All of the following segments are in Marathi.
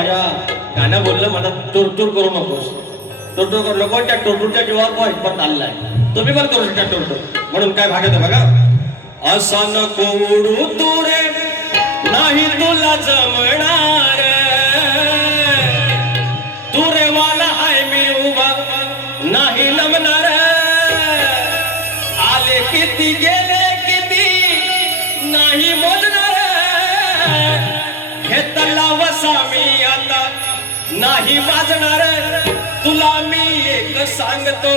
माझ्या गाणं बोललं मला टुरटूर करू नकोस. टुरटूर करू नको. त्या टुरटूरच्या जीवावर तो हिंमत चाललाय. तुम्ही पण करू शकता टुरटूर. म्हणून काय भाग येतो बघा. असा नको उडू तू रे नाही तुला जमणार. तू रे वाला हाय मी उभा नाही नमणार. आले किती गेले किती नाही मोजणार. हे तलाव मी आता नाही वाजणार. तुला मी एक सांगतो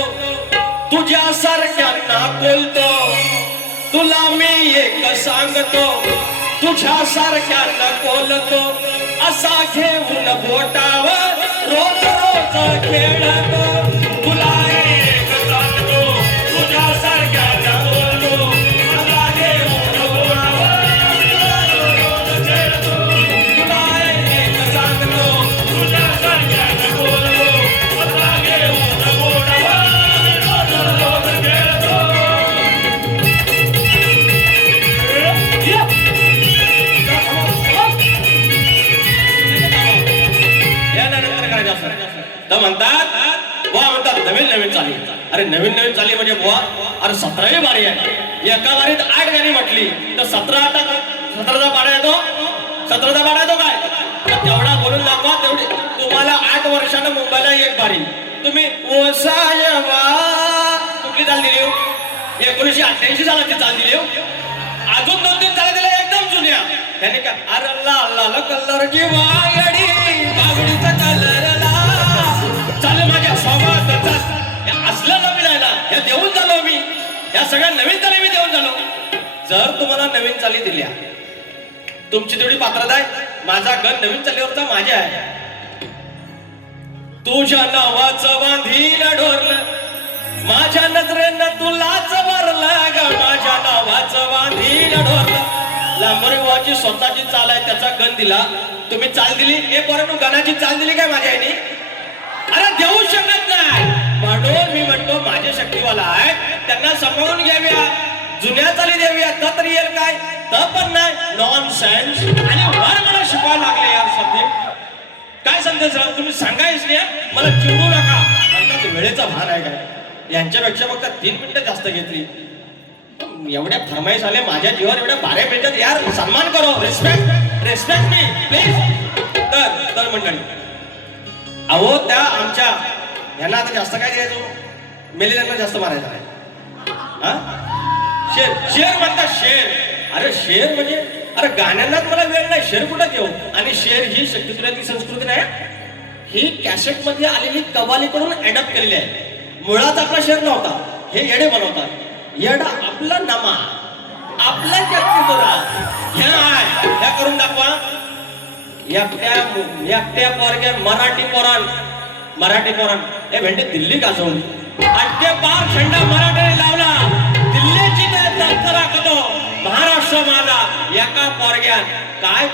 तुझ्या सारख्यांना बोलतो. तुला मी एक सांगतो तुझ्या सारख्यांना बोलतो. असा घेऊन बोटावर रोज रोज खेळतो. तुला एक सांगतो तुझ्या सारख्यांना बोलतो. असा घेऊन बोटावर रोज रोज खेळतो. तुला एक सांगतो तुझ्या सारख्यांना बोलतो. असा घेऊन बोटावर रोज रोज खेळतो. म्हणतात बुवा म्हणतात नवीन नवीन चाली. अरे नवीन नवीन चाली म्हणजे बुवा अरे 17वी बारी आहे. एका बारीत 8 गाणी म्हटली तर 17चा पाडा येतो. 17चा पाडा येतो काय तर तेवढा बोलून दाखवा. तेवढी तुम्हाला 8 वर्षानं मुंबईला एक बारी. तुम्ही ओसायवा कुठली चाल दिली हो? 1988 सालाची चाल दिली हो. अजून 2-3 चाली दिल्या एकदम जुन्या. त्याने काय अरे लाल कलरची वागडी बागडीचा कलर चालेल माझ्या स्वागत असलं नवीन आहे ना. या देऊन झालो मी. या सगळ्या नवीन चाली मी देऊन झालो. जर तुम्हाला नवीन चाली दिल्या तुमची तेवढी पात्रता आहे. माझा गण नवीन चालीवरचा माझ्या आहे. तुझ्या नावाचं बांधील ढोरलं माझ्या नजरेनं तुलाच वरलं ग. माझ्या नावाचं बांधील ढोरलं. लांबरीवाची स्वतःची चाल आहे त्याचा गण दिला. तुम्ही चाल दिली हे परंतु गणाची चाल दिली काय माझ्या आईने? अरे देऊ शकत नाही. म्हणून मी म्हणतो माझे शक्तीवाला आहे त्यांना सांभाळून घ्याव्या. जुन्या चाली देऊया तर येईल काय तर पण नाही. नॉन सेन्स आणि वर मला शिकवायला लागले यार सब्जेक्ट. काय संदेश तुम्ही सांगायच नाही मला चिडू नका. म्हणतात वेळेचा भान आहे काय. यांच्यापेक्षा फक्त 3 मिनिटं जास्त घेतली. एवढ्या फरमाईश आले माझ्या जीवावर एवढ्या 12 मिनिटात यार सन्मान करो. Respect me please. तर मंडळी अहो त्या आमच्या ह्यांना आता जास्त काय द्यायचो मेलेल्यांना जास्त मारायचं नाही. शेर म्हणतात शेर. अरे शेर म्हणजे अरे गाण्यांनाच मला वेळ नाही. शेर कुठं घेऊ. आणि शेर ही शक्तीसुराची संस्कृती नाही. ही कॅसेट मध्ये आलेली कवालीकडून ऍडॉप्ट केलेली आहे. मुळात आपला शेर नव्हता. हे येडे बनवतात. येडा आपला नमा आपला शक्तीसुरा ह्या करून दाखवा. एकट्या पोरग्या मराठी पोरान हे भेंडे दिल्ली गाजवली. अट्टे पार खंडा मराठीने लावला. दिल्लीची राखतो महाराष्ट्र माझा. एका पोरग्या काय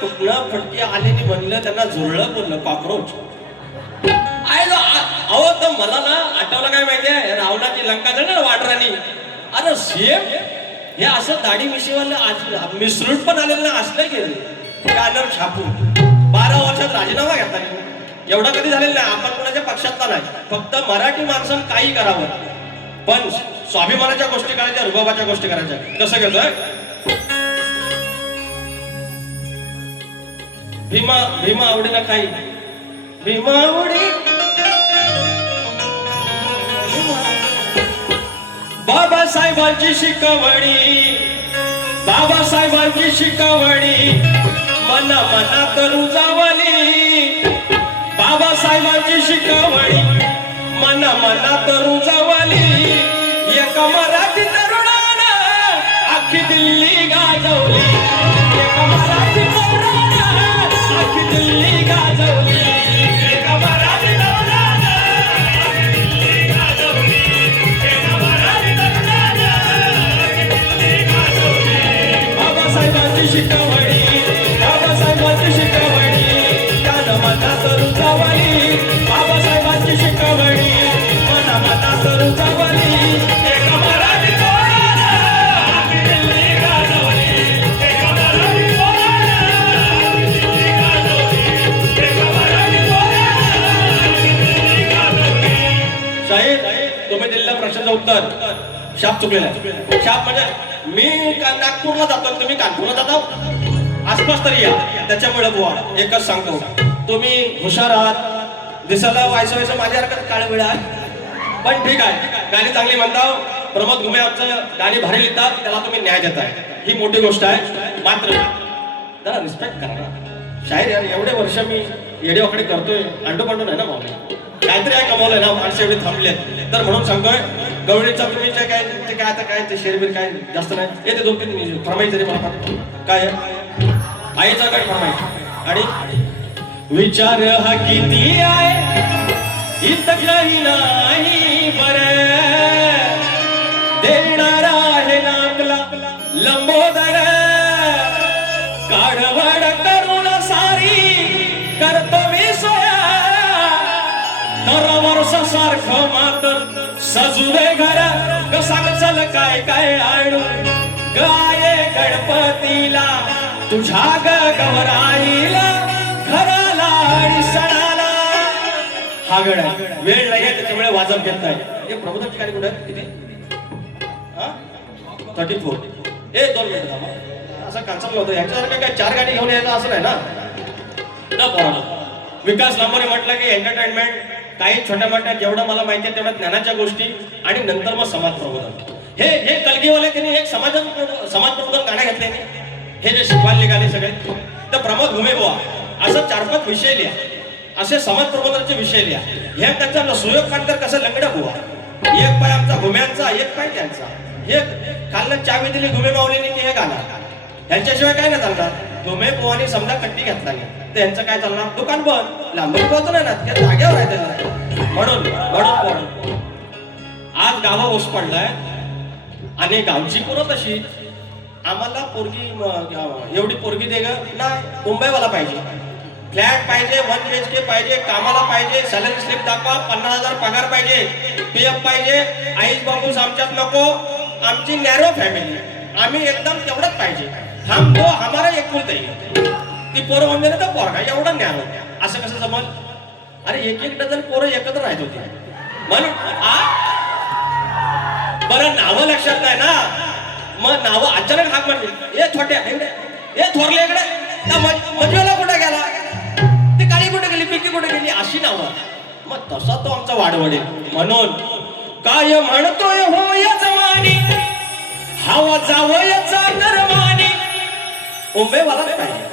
कुठलं फटकी आलेली म्हणलं त्यांना झुरळं बोललं कॉक्रोच. अहो तर मला ना आठवलं काय माहितीये रावणाची लंका ना वाटराणी. अरे सेम हे असं दाढी मिशीवाले आज मिसरूट पण आलेलं ना असलं गेले कानावर छापून 12 वर्षात राजीनामा घेतला. एवढा कधी झालेला नाही. आपण कोणाच्या पक्षातला नाही. फक्त मराठी माणसानं काही करावं पण स्वाभिमानाच्या गोष्टी करायच्या रुबाबाच्या गोष्टी करायच्या. कसं घेतोय भीमा आवडी ना काही. भीमा आवडी बाबासाहेबांची शिकवणी. बाबासाहेबांची शिकवणी मना मनात रुजावली. बाबासाहेबांची शिकवणी मना मनात रुजावली. एका मराठी तरुणानं अख्खी दिल्ली गाजवली. एका मराठी तरुणानं अख्खी दिल्ली गाजवली. एका मराठी तरुणानं अख्खी दिल्ली गाजवली. एका मराठी तरुणानं अख्खी दिल्ली गाजवली. बाबासाहेबांची शिकवणी बाबासाहेबांची शिकवणी त्यानं मनात रुजावली. बाबासाहेबांची शिकवणी मना मनात रुजावली. एका मराठी तरुणानं अख्खी दिल्ली गाजवली. एका मराठी तरुणानं अख्खी दिल्ली गाजवली. शाप चुकलेला आहे. शाप म्हणजे मी नागपूरला जातो आणि तुम्ही कानपूरला जाता, आसपास तरी या. त्याच्यामुळे बुवा एकच सांगतो, तुम्ही हुशार आहात, दिसायला व्हायचं माझ्यासारखं काळ वेळ आहे, पण ठीक आहे. गाणी चांगली म्हणता, प्रमोद घुमे आमचं गाणी भारी लिहितात, त्याला तुम्ही न्याय देताय, ही मोठी गोष्ट आहे. मात्र जरा रिस्पेक्ट करा ना. शाहीर यार एवढे वर्ष मी येडेवाकडे करतोय, अंडू पंडू नाही ना मावले, काहीतरी आहे कमवलंय ना, माणसं एवढे थांबले. तर म्हणून सांगतोय, गवळीचा तुम्ही जे काय ते काय आता काय ते शेरबीर काय जास्त नाही येते, 2-3 फरमाई तरी मला काय आईचा काय फरमाई. आणि विचार हा किती आहे इतकंही नाही बरं, देणारा आहे नाकला लंबोदर, काढवड करून सारी करतो मी सोया, दर वर्ष सारखं मात्र सजुरे घर, कसा चल काय काय आणू गाये गणपतीला, तुझ्या गवराईला, घराला आणि सणाला. हा गड आहे, वेळ नाहीये त्याच्यामुळे वाजत घेत नाही. हे प्रबोधनची गाडी कुठे आहे? किती 34. 2 मिनिट थांबा, असं कन्सर्ट होतं याच्यासारखं काय 4 गाडी घेऊन यायचं असं नाही ना. न पोराला विकास लांबोरे म्हटलं की एंटरटेनमेंट, काही छोट्या मोठ्या जेवढं मला माहिती आहे तेवढ्या ज्ञानाच्या गोष्टी, आणि नंतर मग समाज प्रबोधन. हे कलगीवाले त्यांनी एक समाज प्रबोधन गाणं घेतले, हे जे शिकवायला निघाले सगळे. तर प्रमोद घुमे बुवा असं 4-5 विषय लिहा, असे समाज प्रबोधनाचे विषय लिहा. हे त्यांचा सुयोग पांढर कसं लंगडा बुवा, एक पाय आमचा घुम्यांचा, एक पाय त्यांचा. हे काल चावी दिली घुमे माऊलीने की हे गाणं, ह्यांच्याशिवाय काय नाही चालणार. घुमे बुवानी समजा कट्टी घेतला नाही तर यांचं काय चालणार, दुकान बंद, लांबून पोहोचतो नाही ना, त्या जागेवर आहे त्याला. म्हणून आज गावा ओस पडलाय, आणि गावची पोरं तशी, आम्हाला पोरगी एवढी पोरगी दे ग ना, मुंबईवाला पाहिजे, फ्लॅट पाहिजे, 1 BHK पाहिजे, कामाला पाहिजे, सॅलरी स्लिप दाखवा, 50,000 पगार पाहिजे, PF पाहिजे, आईच बाबूस आमच्यात नको, आमची नॅरो फॅमिली, आम्ही एकदम तेवढंच पाहिजे, हम दो हमारा एक कुल तरी. ती पोरं म्हणले तर पोरगा एवढा नॅरो, असं कसं जमल. अरे 1-1 डझन पोरं एकत्र राहत होती म्हणून. बरं नावं लक्षात नाही ना, मग नावं अचानक हाक मारली, ए छोट्या ए थोरले इकडे, मजवेला कुठे गेला, ती काळी कुठे गेली, पिकी कुठे गेली, अशी नावं. मग तसा तो आमचा वाढवडे. म्हणून काय म्हणतोय होय जमानी, हवा जावयाचा नरमानी, मुंबईवालाच पाहिजे.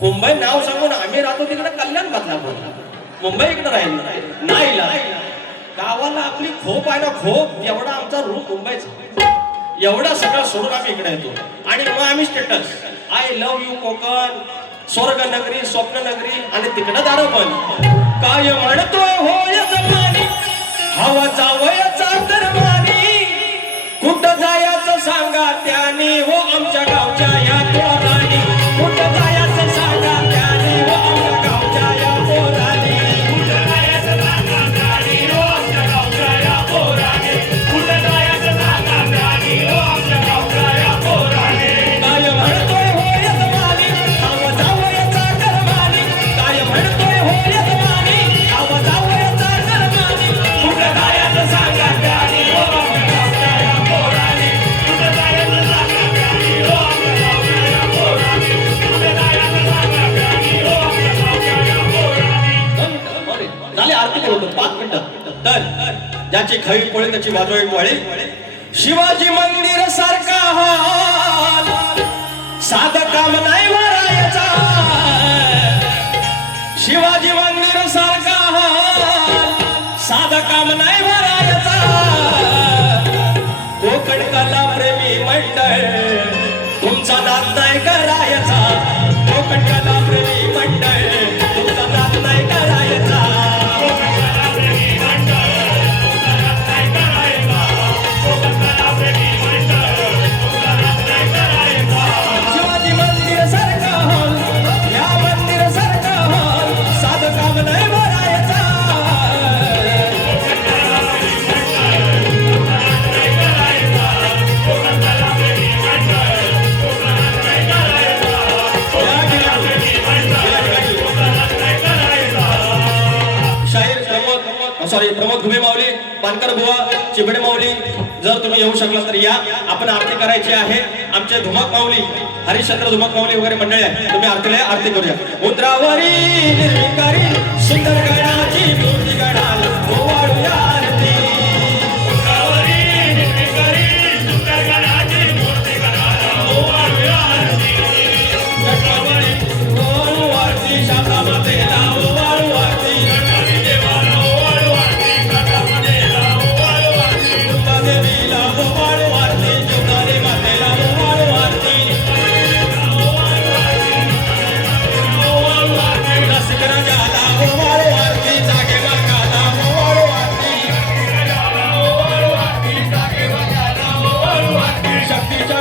मुंबई नाव सांगून आम्ही राहतो तिकडे कल्याण बदलापूर, मुंबई इकडे राहिलो नाही. गावाला आपली खोप आहे ना, खोप एवढा आमचा रूप मुंबईचा, एवढा सगळं सोडून आम्ही इकडे येतो. आणि मग आम्ही status I love you Konkan, स्वर्ग नगरी, स्वप्न नगरी, आणि तिकडं दारो पण. काय म्हणतोय होय जमानी, हवा जावयाचा दरमानी, कुठं जायचं सांगा त्यानी, हो आमच्या गावच्या या पोरानी, कुठं जायचं सांगा त्यानी, हो आमच्या गावच्या या पोरानी, कुठं जायचं सांगा त्यानी, हो आमच्या गावच्या या पोरानी, कुठं जायचं सांगा त्यानी, हो आमच्या गावच्या या पोरानी. काय म्हणतोय होय जमानी, हवा जावयाचा दरमानी, काय म्हणतोय होय जमानी, हवा जावयाचा दरमानी, कुठं जायचं सांगा त्यानी, हो आमच्या गावच्या या पोरानी, कुठं जायचं सांगा त्यानी, हो आमच्या गावच्या या पोरानी, कुठं जायचं सांगा त्यानी, हो आमच्या गावच्या या पोरानी. झाले आरती बोलतो 5 मिनिटं. तर ज्याची खळी पोळी त्याची वाजवाई पोळी. शिवाजी मंदिर सारखा हाल, साधं काम नाही भरायचा, शिवाजी मंदिर सारखा हाल, साधं काम नाही भरायचा. कोकण कला प्रेमी मंडळ तुमचा नाद नाही करायचा, कोकण कला प्रेमी मंडळ तुमचा नाद नाही करायचा, कोकण कला प्रेमी मंडळ तुमचा नाद नाही करायचा, कोकण कला प्रेमी मंडळ तुमचा नाद नाही करायचा. शिवाजी मंदिर सारखा हॉल, या मंदिर सारखा हॉल, साधं काम नाही भरायचा. प्रमोद घुमे माऊली, पानकर बुवा, चिबडे माऊली, जर तुम्ही येऊ शकला तर या. आपण आरती करायची आहे. आमचे धुमक माऊली हरिश्चंद्र धुमक माऊली वगैरे मंडळी आहे. तुम्ही आरतीला आरती करूया. उंदरावरी निर्विकारी सुंदर गणाची मूर्ती गणाला ओवाळूया आरती. उंदरावरी निर्विकारी सुंदर गणाची मूर्ती गणाला ओवाळूया आरती. गणपती ओवाळू आरती. शारदा मातेला ओवाळू आरती. गणपती देवाला ओवाळू आरती. शारदा मातेला ओवाळू आरती. दुर्गा देवीला ओवाळू आरती. ज्योतारी मातेला ओवाळू आरती. रसिकराजाला ओवाळू आरती. जागे मागाला ओवाळू आरती. शक्तीच्या